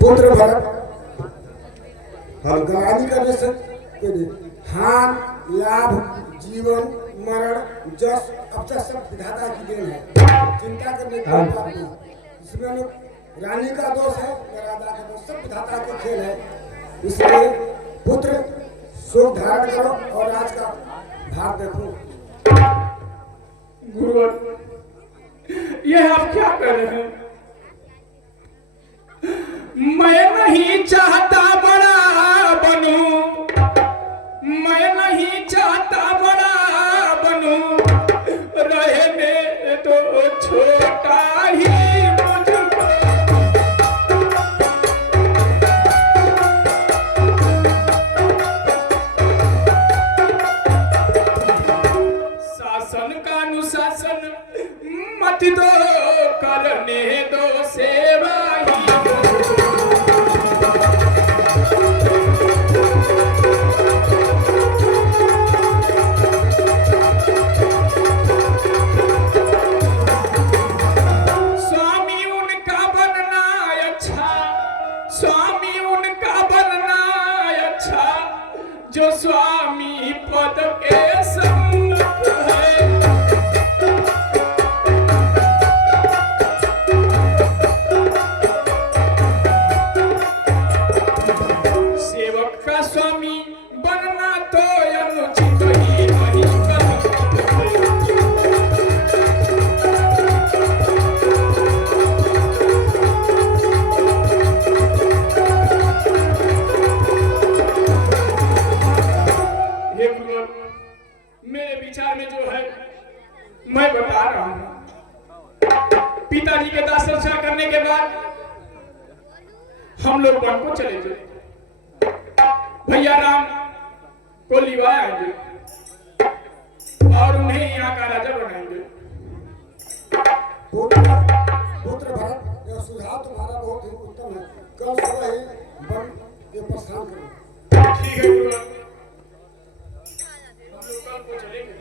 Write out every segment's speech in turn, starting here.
पुत्र भरत गवाही करने से हान लाभ जीवन मरण जस अब तक सब विधाता की देन है, चिंता करने की बात नहीं। इसमें रानी का दोष है, राजा का दोष, सब विधाता के खेल है। इसलिए पुत्र शोक धारण करो और राज का भार देखो। गुरुवर, यह आप क्या कर रहे हैं? मैं नहीं चाहता बड़ा बनूं, मैं नहीं चाहता बड़ा बनूं, रहने तो छोटा ही मुझको। शासन का अनुशासन मत दो, करने दो सेवा ही। जो स्वामी पद के सम्मुख है, सेवक का स्वामी बनना तो अनुचित ही नहीं मेरे विचार में जो है मैं बता रहा हूं। पिताजी के दास रक्षा करने के बाद हम लोग वन को चले गए, भैया राम को लिवाएंगे और उन्हें यहाँ का राजा बनाएंगे। पुत्र भरत, यह सुझाव तुम्हारा बहुत ही उत्तम है। कल सुबह ही वन के प्रस्थान करो। ठीक है गुरुवर, हम लोग कल को चलेंगे।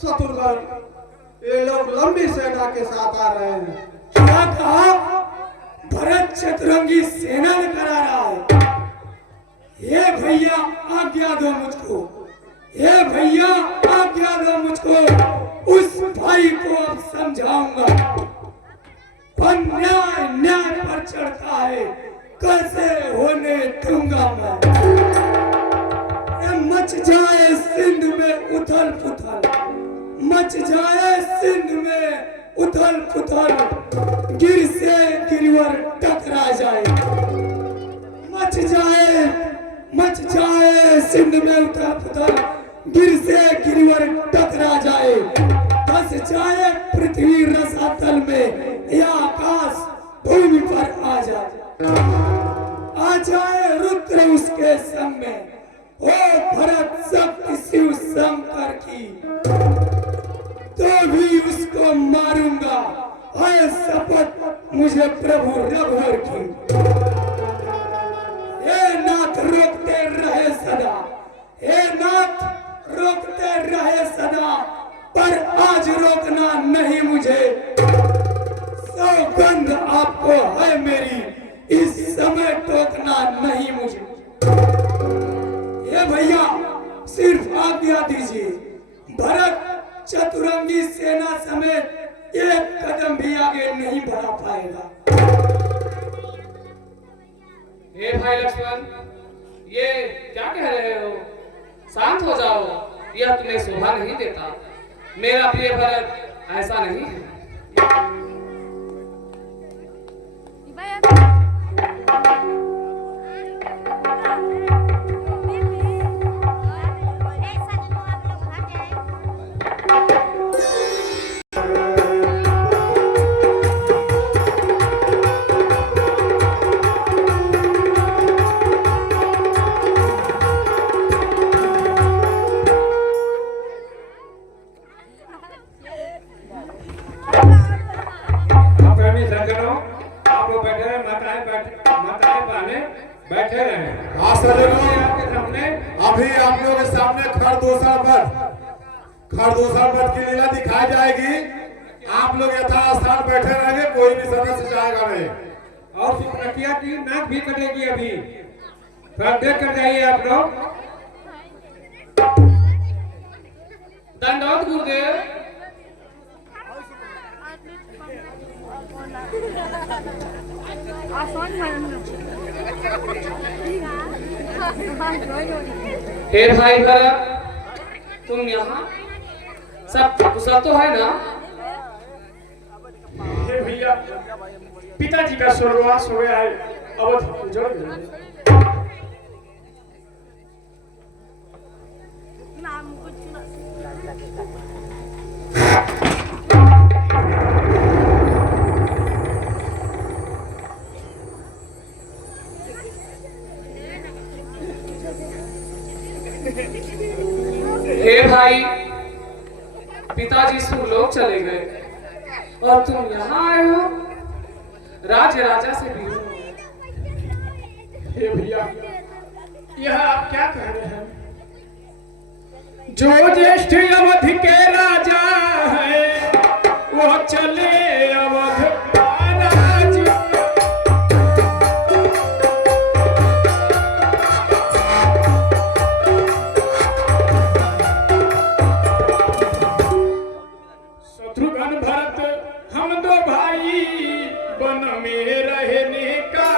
शत्रुघ्न, ये लोग लंबी सेना के साथ आ रहे हैं। क्या कहा? भरत चतुरंगी सेना लेकर आ रहा है। ये भैया आज्ञा दो मुझको, ये भैया आज्ञा दो मुझको। उस भाई को अब समझाऊंगा, अन्याय न्याय पर चढ़ता है, कैसे होने दूंगा मैं। मच जाए सिंध में उथल पुथल, मच जाए सिंध में उथल पुथल, गिर से गिरवर टकरा जाए। मच जाए सिंध में उथल पुथल, गिर से गिरवर टकरा जाए। धस जाए पृथ्वी रसातल में, या आकाश भूमि पर आ जाए। आ जाए रुद्र उसके संग में, ओ भरत शक्ति शिव शंकर की, तो भी उसको मारूंगा। है शपथ मुझे प्रभु रघुवर की। हे नाथ रोकते रहे सदा, हे नाथ रोकते रहे सदा, पर आज रोकना नहीं मुझे। सौगंध आपको है मेरी, इस समय टोकना नहीं मुझे। ये भैया सिर्फ आज्ञा दीजिए, भरत चतुरंगी सेना समेत एक कदम भी आगे नहीं बढ़ा पाएगा। हे भाई लक्ष्मण, ये क्या कह रहे हो? शांत हो जाओ, यह तुम्हें शोभा नहीं देता। मेरा प्रिय भरत ऐसा नहीं है। अभी आप लोगों के सामने खरदूषण वध की लीला दिखाई जाएगी। आप लोग यथास्थान बैठे रहेंगे, कोई भी सदस्य जाएगा नहीं। और सुप्रकिया की नाक भी कटेगी अभी, फिर देख कर जाइए आप लोग। दंडवत गुरुदेव। हे भाई भरत, तुम यहाँ सब कुशल तो है ना? हे भैया, पिताजी का स्वर्गवास हो गया है, अवध उजड़ गया। हे भाई, पिताजी सुरलोक चले गए और तुम यहाँ आए हो, राज्य राजा से भी हो। हे भैया, यह आप क्या कह रहे हैं? जो ज्येष्ठ अवध के राजा है, वो चले अवध का राज्य। शत्रुघ्न भरत हम दो भाई, वन में रहने का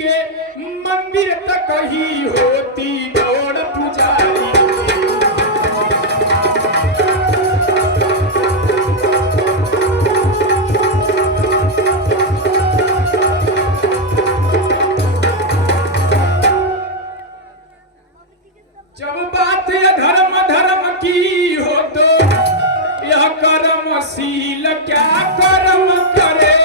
के मंदिर तक ही होती दौड़ पुजारी की। जब बात धर्म धर्म की हो तो यह कर्मशील क्या कर्म करे।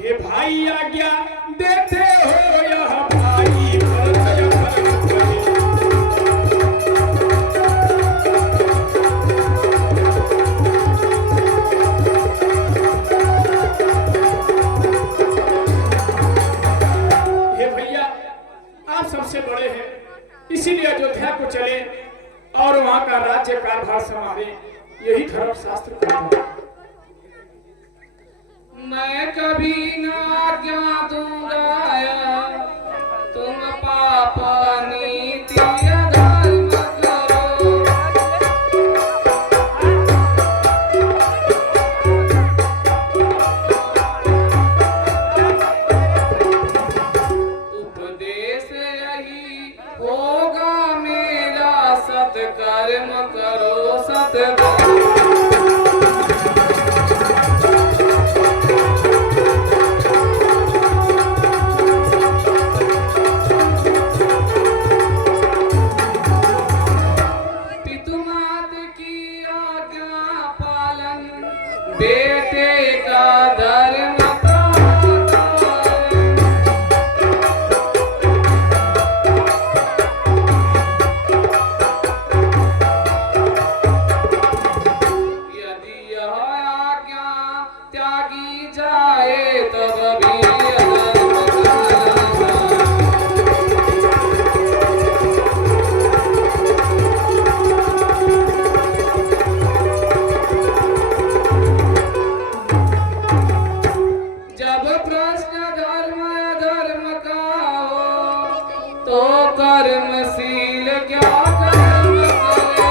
हे भाई आज्ञा देते हो यह भाई भरत धर्म करे। आप सबसे बड़े हैं, इसीलिए अयोध्या को चले और वहां का राज्य कारभार संभाले, यही धर्म शास्त्र कहता है। मैं कभी ना आज्ञा दूंगा तुम पाप नीति अधर्म करो। उपदेश यही होगा मेरा, सत्कर्म करो सत्कर्म। बेटे का धर्म यदि यह आज्ञा त्यागी जाए तब भी कर्मशील क्या कर्म करे।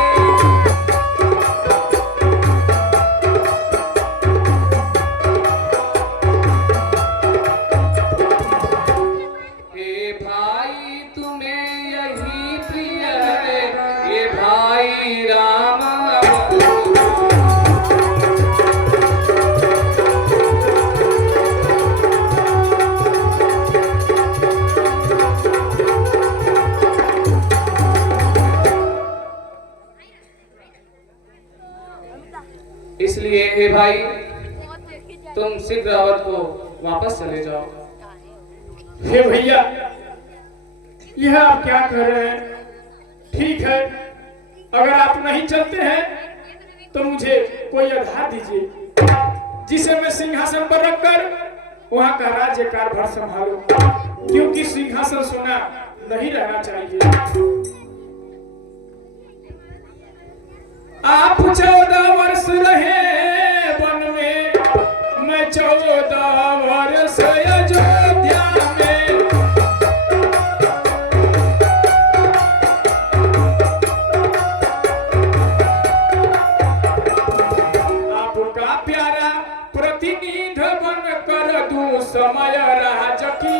हे भाई तुम्हें यही प्रिय है, ये भाई राम इसलिए हे भाई तुम शीघ्र अवध को वापस चले जाओ। हे भैया, यह आप क्या कह रहे हैं? ठीक है, अगर आप नहीं चलते हैं तो मुझे कोई आधार दीजिए जिसे मैं सिंहासन पर रखकर वहां का राज्य कारभार संभालूं, क्योंकि सिंहासन सोना नहीं रहना चाहिए। आप 14 वर्ष रहे वन में, मैं 14 वर्ष अयोध्या में। आपका प्यारा प्रतिनिधि बन कर दूं समय राज की।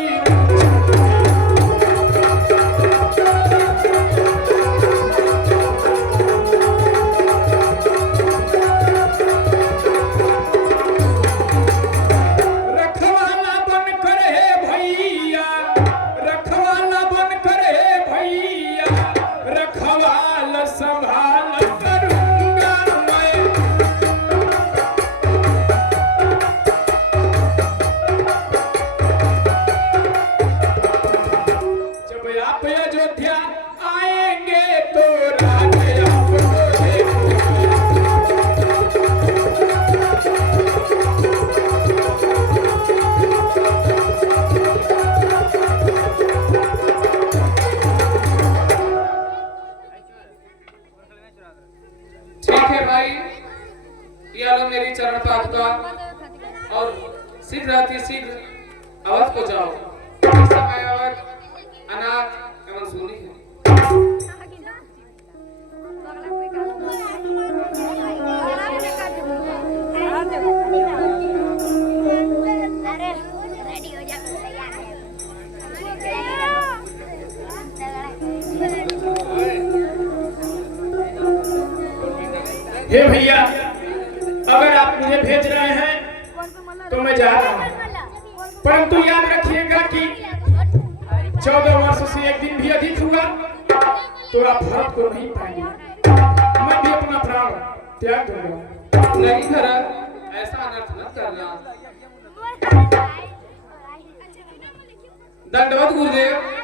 मेरी चरण पादुका और शीघ्र अतिशीघ्र अवध को जाओ। इस समय अवध अनाथ एवं सूनी है। हे भैया, अगर आप मुझे भेज रहे हैं तो मैं जा रहा हूँ, परंतु याद रखिएगा कि 14 वर्ष से एक दिन भी अधिक हुआ तो आप भरत को नहीं पाएंगे। मैं भी अपना प्राण त्याग दूंगा। नहीं भरत, ऐसा अनर्थ मत करना। दंडवत गुरुदेव।